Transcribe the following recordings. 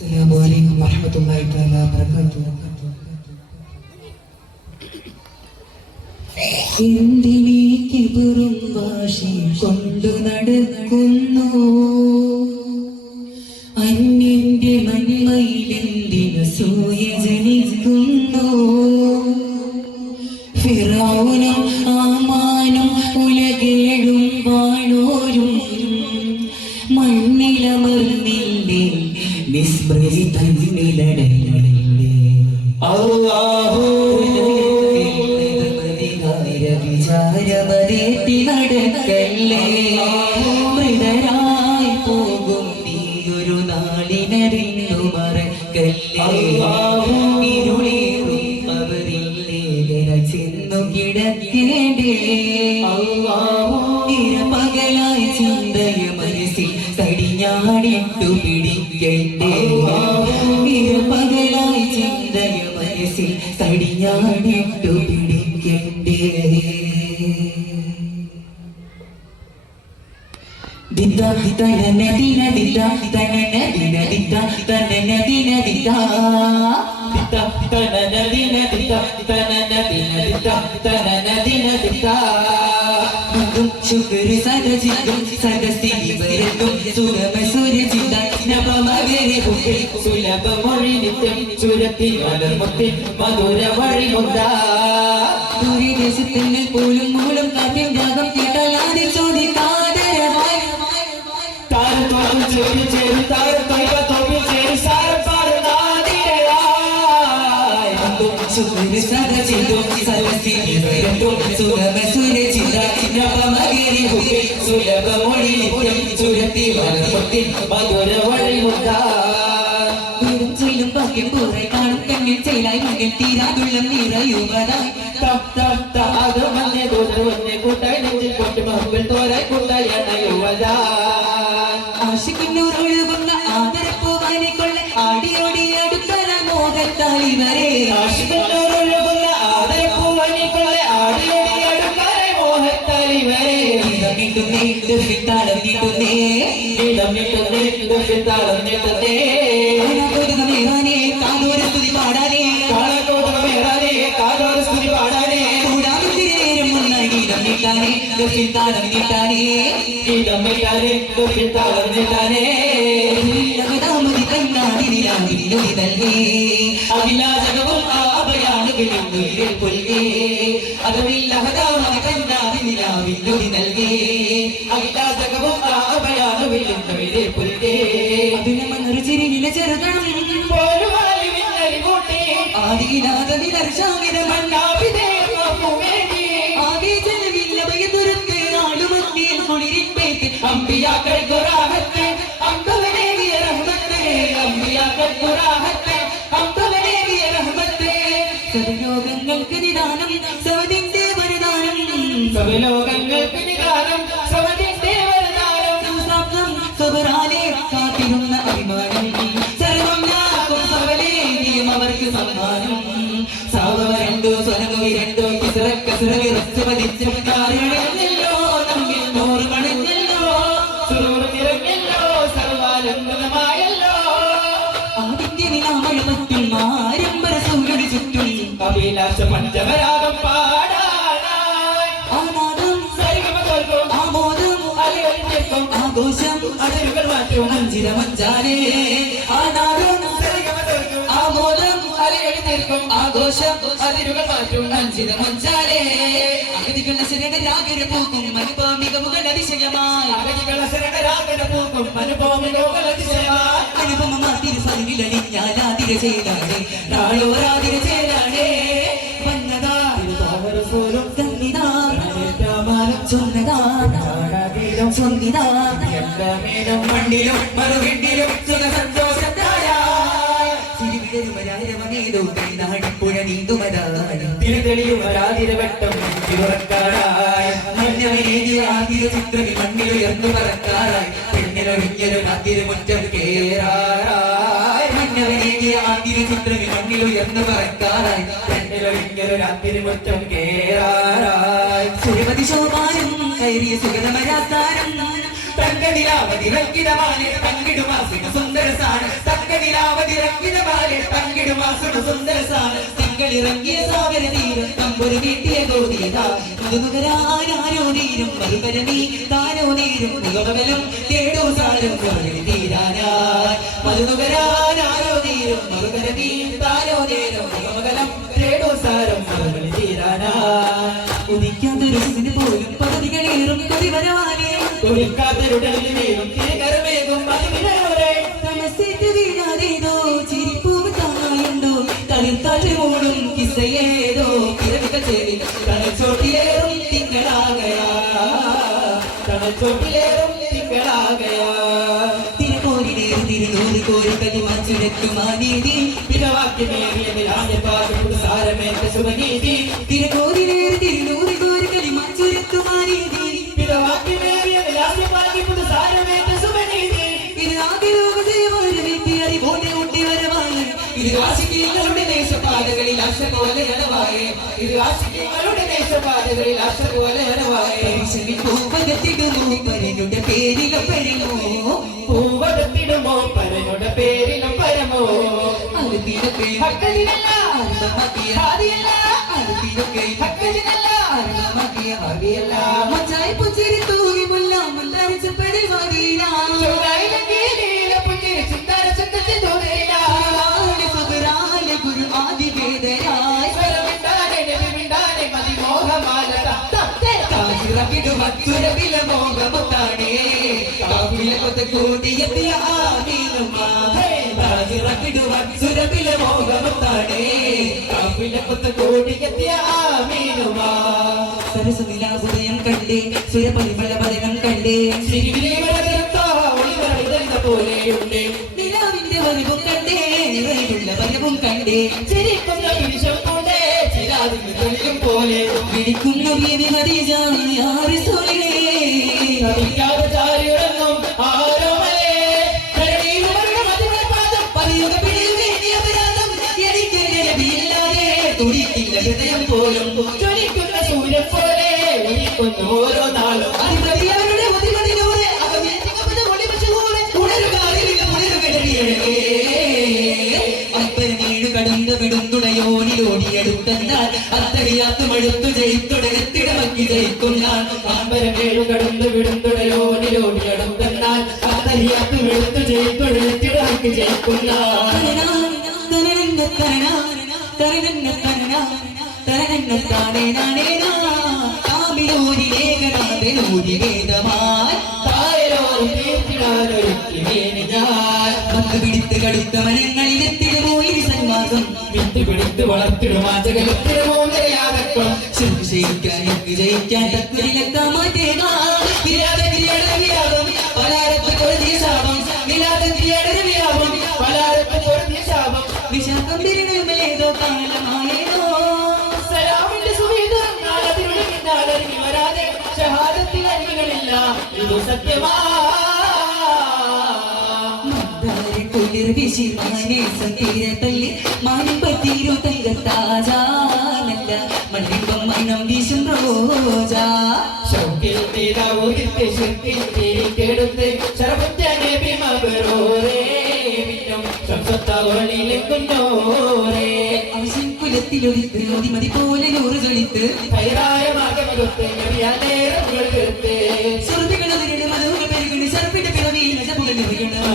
അസ്സലാമു അലൈക്കും വറഹ്മത്തുള്ളാഹി തആല വബറകാതുഹു. എന്തിനീ കിബറും വാശി കൊണ്ടു നടക്കുന്നു? അന്യന്റെ മന്മയിലെന്തിനു സൂയ ജനിക്കുന്നു? ഫിറഔനും ആമാനും ഉലകേഴും വാണോരും മണ്ണിലമർന്നില്ലേ, വിസ്മൃതി തന്നിലടയില്ലേ. അല്ലാഹു വിചാരമരേറ്റി നടക്കല്ലേ, മൃതരായി പോകും നീയൊരു നാളിനറിഞ്ഞു മറക്കല്ലേ. ഇരുളേറും അവരില്ലേ ചെന്നു കിടക്കേണ്ടേ, ഇരപകലായ ചിന്തയ മനസ്സിൽ കടിഞ്ഞാടിട്ടു പിടിക്കണ്ടേ, ഇരപകലായ ചിന്തയ മനസ്സിൽ കടിഞ്ഞാടിട്ടു പിടിക്കണ്ടേ. ദിദ തനന ദിന ദിദ തനന ദിന ദിദ തനന ദിന ദിദ ദിദ തനന ദിന ദിദ തനന ദിന ദിദ തനന ദിന ദിദ. ശുക്ർ സദജിദും സദസ്തിനി വരതും സുഗമ സുരജിത നവമകരി പുത്തിൽ സുലഭ മൊഴി നിത്യം ചുരത്തിൽ മലർമുത്തിൽ മധുര വഴിമുണ്ട. ദൂരദേശത്തിൽ പോലും മൂലം കാറ്റിൻ രാഗം കേട്ടാലാതെ ചോദിക്കാതരമായി താരത്തോടും ചേരി ചേരും താരത്തോയ്പ തോപ്പിൽ ചേരി സാരപ്പാടുന്നാതിരയായി. ശുക്ർ സദജിദും സദസ്തിനി വരതും സുഗമ സുരജിത നവമകരി പുത്തിൽ സുലഭ മൊഴി നിത്യം ചുരത്തിൽ മലർമുത്തിൽ മധുര വഴിമുണ്ട. ബാക്കി പൂറെ കാണും കണ്ണിൽ ചെയ്ലായി മണ്ണിൽ തീരാതുള്ളം നിറയുവതായി. ആശിക്കുന്നൂറൊഴുകുന്ന ആദരപ്പൂവാനെ കൊള്ള ആടിയോടി അടുത്തല മോഹത്താലി വരെ. ആശിക്കുന്നൂറൊഴുകുന്ന ആദരപ്പൂവാനെ കൊള്ള ആടിയോടി അടുത്തല മോഹത്താലി വരെ. നീട്ടുന്നേ താളം നീട്ടുന്നേ, നീട്ടുന്നേ നീട്ടുന്നേ. കാതോരസ്തുതി പാടാനേ, കാതോരസ്തുതി പാടാനേ. കൂടാതിരേരും മുന്നായി ഗീതം നീട്ടാനേ, താളം നീട്ടാനേ, ഗീതം നീട്ടാനേ, താളം നീട്ടാനേ. ലഹദാമതി തന്നാടിനിലാവിനൊരു നൽകേ, അഭിലാഷകവും ആഭയാണുകളും ഉയരിൽ പുൽകേ. അതുമിൽ ലഹദാമതി തന്നാടിനിലാവിനൊരു നൽകേ, അഭിലാഷകവും ആഭയാണുകളും ഉയരിൽ പുൽകേ. അതിനമൊരു ചിരിനില ചെറുതണം ആദിയിലാത നിലർശാമിതമണ്ണാവിതേവില്ല ആളുമത്തിയിൽ കുളിരിപ്പേറ്റ് അമ്പിയാക്കൾ കുറാഹത്തെ അമ്പവനേവിയ റഹ്മത്തെ, അമ്പിയാക്കൾ കുറാഹത്തെ അമ്പവനേവിയ റഹ്മത്തെ. സർവലോകങ്ങൾക്ക് നിദാനം സവദിന്റെ വരദാനം, സർവലോകങ്ങൾക്ക് നിദാനം സവദിന്റെ വരദാനം. സംസാപ്തം സ്വബറാനെ കാത്തിരുന്ന അഭിമാനം, സർവം ലാഭം സവലേന്തിയും അവർക്ക് സമ്മാനം. സാവരണ്ടോ സ്വനമുവിരണ്ടോ കിസറക്കസുരവിറച്ചു പതിച്ചും കാറിയണഞ്ഞല്ലോ, നമ്മിൽ നൂറ് മണിഞ്ഞല്ലോ, സുരൂർ നിറഞ്ഞല്ലോ, സർവാലംഘനമായല്ലോ. ആദിത്യ നിലാമഴ പറ്റും ആരംഭര സൂര്യന് ചുറ്റും അഭിലാഷ പഞ്ചമരാഗം പാടാനായി. ആനാദം സരിഗമ തോൽക്കും ആമോദം അലയൊലിഞ്ഞേക്കും ആഘോഷം അതിരുകൾ മാറ്റും അഞ്ചിര മഞ്ചാരേ. ആനാദം സരിഗമ തോൽക്കും ആമോദം അലയൊലിഞ്ഞേക്കും ആഘോഷം അതിരുകൾ മാറ്റും അഞ്ചിര മഞ്ചാരേ. അഗതികളുടെ ശരണരാഗര പൂക്കും അനുപമികമുകൾ അതിശയമായി, അഗതികളുടെ ശരണരാഗര പൂക്കും അനുപമികമുകൾ അതിശയമായി. അനുപമമാതിര സരിലണിഞ്ഞാലാതിര ചെയ്താടേ, നാളോരാതിര ചെയ്താടേ. വന്നതാ തിരുവാവരസോലും തന്നിതാ ചൊന്നതാ സ്വന്തിതാ മേലും മണ്ണിലും മറുകിണ്ടിലും സുഖസന്തോഷത്താരാ. ചിരിവിടരുമരാരവനേതോ നാടിപ്പുഴ നീന്തുമതായി തിരുതെളിയുമരാതിരവട്ടം തിരുറക്കാരായി. മഞ്ഞവനേകിയ ആതിര ചിത്രമി മണ്ണിലുയർന്നു പറക്കാറായി, പെണ്ണിലൊഴിഞ്ഞൊരു ആതിരമുറ്റം കേറാറായി. മഞ്ഞവനേകിയ ആതിര ചിത്രമി മണ്ണിലുയർന്നു പറക്കാറായി, പെണ്ണിലൊഴിഞ്ഞൊരു ആതിരമുറ്റം കേറാറായി. സുരപതി ശോഭാനും കയറിയ സുഗതമരാത്താരം തങ്കനിലാവതി വൽക്കിതമാണ് തങ്കിടുമാസിക സുന്ദരസാണ് തങ്കനിലാവ രാവിറങ്ങിടമാരെ പങ്കിടുമാസം സുന്ദരസാണ് തിങ്കളിറങ്ങിയ സാഗര തീരം തമ്പൊരു വീട്ടിയ ഗോതീത മധുനുകരാനാരോ തീരും മധുകരമീ താനോ നീരും മുഖമകലം തേടോ സാരം തീരാനായി മധുനുകരാനാരോ തീരും മധുകരമീ താനോ നേരം മുഖമകലം തേടോ സാരം തീരാനായി ഉദിക്കാത്തൊരു പോലും പദ്ധതികളേറും കൊതിവരവാനേ കൊടിക്കാത്തരുടലിലേറും തിരികരമേകും മതിവിനോരെ തമസേറ്റ് വീണാതേതോ ചിരിപ്പൂവ് തായുണ്ടോ തളിർത്താറ്റ് മൂടും കിസയേതോ കിരവിക ചേരി തണച്ചോട്ടിലേറും തിങ്കളാകയാ തണച്ചോട്ടിലേറും തിങ്കളാകയാ തിരകോരിലേറും തിരുനൂറ് കോരി കലിമാച്ചുരക്കുമാനീതി പിറവാക്യമേറിയ രാജപാടും സാരമേറ്റ ശുഭനീതി തിരകോരിലേറും തിരുനൂറ് കോരി കലിമാച്ചുരക്കുമാനീതി പിറവാക്യമേറിയ രാജപാടും സാരമേറ്റ ശുഭനീതി ഇത് ആഗ്രഹോദയമായ വീട്ടിയറി ഓടി ഓടി വരവാണ് ഇത് ആശിക്കങ്ങളുടെ ദേശപാതകളിൽ ആശകോലെ അടവായേ ഇത് ആശിക്കങ്ങളുടെ ദേശപാതകളിൽ ആശകോലെ അടവായേ പൂവകത്തിടുമോ പരനുടെ പേരിലും പരമോ പൂവകത്തിടുമോ പരനുടെ പേരിലും പരമോ അരുതിനൊക്കെ ഹക്കലിനല്ല അരുതമതിയ ആദിയല്ല അരുതിനൊക്കെ ഹക്കലിനല്ല അരുതമതിയ ആദിയല്ല മച്ചായി പുഞ്ചിരി തൂങ്ങി മുല്ല മുല്ലരച്ച പരിവാദിന ചോദായിലെ ലീല പുഞ്ചിരി ചിന്താര ചന്തത്തെ തോന്നില്ല സുബറാലെ ഗുരു ആദി വേദരായി സ്വരമിണ്ടാനെ നബി മിണ്ടാനെ മതിമോഹമാല താജിറക്കിടു മച്ചുരവില മോഹമുത്താണേ കാവില കൊത്ത കൂടിയെത്തിയ ആമീനുമാ താജിറക്കിടു മച്ചുരവില മോഹമുത്താണേ കാവില കൊത്ത കൂടിയെത്തിയ ആമീനുമാ സരസുനിലാഹുദയം കണ്ടേ സുരപരിമള പദനം കണ്ടേ ശ്രീവിലേ പോലെയുണ്ട് നിലാവിന്റെ വരവും കണ്ടേ നിറയിലുള്ള വരവും കണ്ടേ ചിരിക്കുന്ന നിമിഷം കൊണ്ടേ ചിരാതിന്റെ തെളിയും പോലെ വിളിക്കുന്ന ബീവി ഖദീജ യാ റസൂലേ നബിക്കാതെ ചാരിയുറങ്ങും ആരോമലേ കരടിയുടെ മതിമല പാദം പതിയുക പിടിയുക ഇനി അപരാധം എനിക്ക് നബിയില്ലാതെ തുടിക്കില്ല ഹൃദയം പോലും ജ്വലിക്കുന്ന സൂര്യൻ പോലെ ഒലിക്കുന്ന ഓരോ നാളും അതിപതിയവരുടെ ഒതിമതിലൂടെ അപ്പനീട് കടന്നു വിടുന്നുടയോനിലോടിയെടുത്തെന്നാൽ അത്തടിയാത്ത് മടുത്തു ജയിത്തുടരത്തിടമക്കി ജയിക്കും ഞാൻ അമ്പരമേഴു കടന്നു വിടുന്നുടയോനിലോടിയെടുത്തെന്നാൽ അത്തടിയാത്ത് മടുത്തു ജയിത്തുടരത്തിടമക്കി ജയിക്കും പിടിത്ത് കടുത്ത മനങ്ങളിൽ എത്തിടുപോയി സന്മാസം വിട്ടുപിടിത്ത് വളർത്തിടുമാചകലത്തിടുമോ നിലയാകട്ടോ ശിൽക്കാൻ ജയിക്കാൻ തക്കുരിലക്കാൻ മാറ്റേകാം പലാരത്ത് കൊഴുതിയ ശാപം നിലാതത്തിരിയുടെ വ്യാപം പലാരത്ത് കൊഴുതിയ ശാപം വിശാഖം തിരുമേതോ കാലമായേതോ സലാമിന്റെ സുവീതം നാളതിരുളി പിന്നാലറിഞ്ഞു വരാതെ ഷഹാദത്തിൽ അരികളില്ല ഇത് സത്യമാ വിശിമാനെ സന്ധിരത്തല്ലി മാനിപ്പത്തിരു തങ്കത്താജാനല്ല മണ്ണിപ്പം മൈനം വീശും റോജ ശൗക്കിൽ നീതാവൂരിത്തെ ശക്തിയിൽ തീരിക്കെടുത്ത് ശരപത്യാനെ ഭീമബരോരേ മിന്നും ശംസത്താവളിയിലെ കുഞ്ഞോരേ അവശൻ കുലത്തിലൊരിത്ത് അതിമതി പോലെ നൂറ് തൊളിത്ത് ഹൈറായ മാർഗമൊരുത്ത് നബിയാനേരം കൊടുത്ത് ശ്രുതികളതിരുടെ മധുര പെരുകണ് ശർപ്പിന്റെ പിറവിയിൽ നജപുകൾ നിറയണം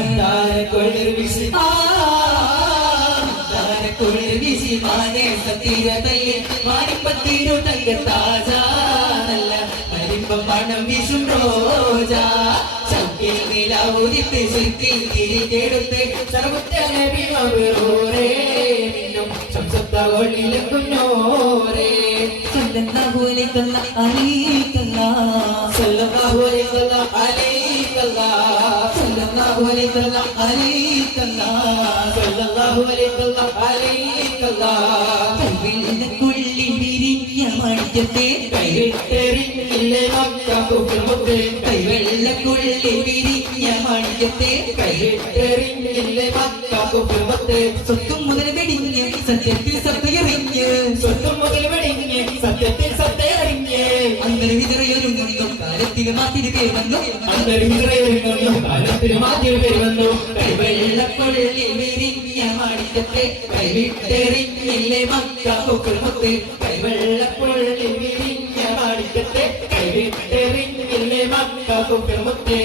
വിശിമാനെ സത്തീരതല്ലേ മാനിപ്പത്തിരു തങ്കത്താജാനല്ല മരിമ്പം പണം വീശും റോജ ചൗക്കിൽ നിലാവൂരിത്ത് ശക്തിയിൽ തിരികെടുത്ത് സർവ്വത്തനെ ഭീമബരോരേ മിന്നും ശംസത്താവളിയിലെ കുഞ്ഞോരേ സല്ലല്ലാഹു അലൈഹി സല്ലല്ലാഹു അലൈഹി സല്ലല്ലാഹു അലൈഹി കൈവെള്ളക്കുള്ളിൽ വിരിഞ്ഞ മണിയത്തെ കൈവിട്ടെറിഞ്ഞില്ലേ മക്കബുക്കമുത്തേ കൈവെള്ളക്കുള്ളിൽ വിരിഞ്ഞ മണിയത്തെ കൈവിട്ടെറിഞ്ഞില്ലേ മക്കബുക്കമുത്തേ സ്വത്തും മുതൽ വെടിഞ്ഞ് സത്യത്തിൽ സത്യറിഞ്ഞ് സ്വത്തും മുതൽ വെടിഞ്ഞ് സത്യത്തിൽ സത്യറിഞ്ഞ് അങ്ങനെ വിതറയൊരുങ്ങുന്നു കാലത്തിൽ മാറ്റിന് പേർ വന്നു അങ്ങനെ വിതറയൊരുങ്ങുന്നു കാലത്തിൽ മാറ്റിന് പേർ വന്നു കൈവെള്ളക്കുള്ളിൽ വിരിഞ്ഞ മാണിക്കത്തെ കൈവിട്ടെറിഞ്ഞില്ലേ മക്ക പൂക്കളുമൊത്ത് കൈവെള്ളപ്പുള്ളി വിരിഞ്ഞ മാണിക്കത്തെ കൈവിട്ടെറിഞ്ഞില്ലേ മക്ക പൂക്കളുമൊത്ത്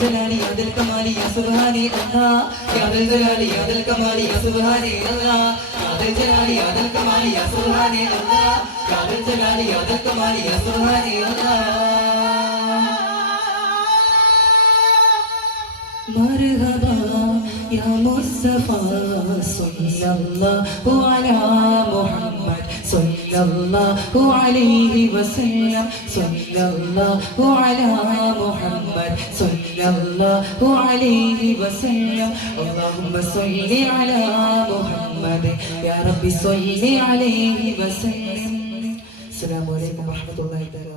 ജലാലി അതിൽ കമാലി സുബ്ഹാനി അല്ലാഹ് യാദൽ ജലാലി അതിൽ കമാലി സുബ്ഹാനി അല്ലാഹ് യാദൽ ജലാലി അതിൽ കമാലി സുബ്ഹാനി അല്ലാഹ് യാദൽ ജലാലി അതിൽ കമാലി സുബ്ഹാനി അല്ലാഹ് مرحبا يا مصطفى صلى الله على محمد صلى الله عليه وسلم صلى الله على محمد صلى الله عليه وسلم اللهم صل على محمد يا رب صل عليه وسلم السلام عليكم ورحمة الله تعالى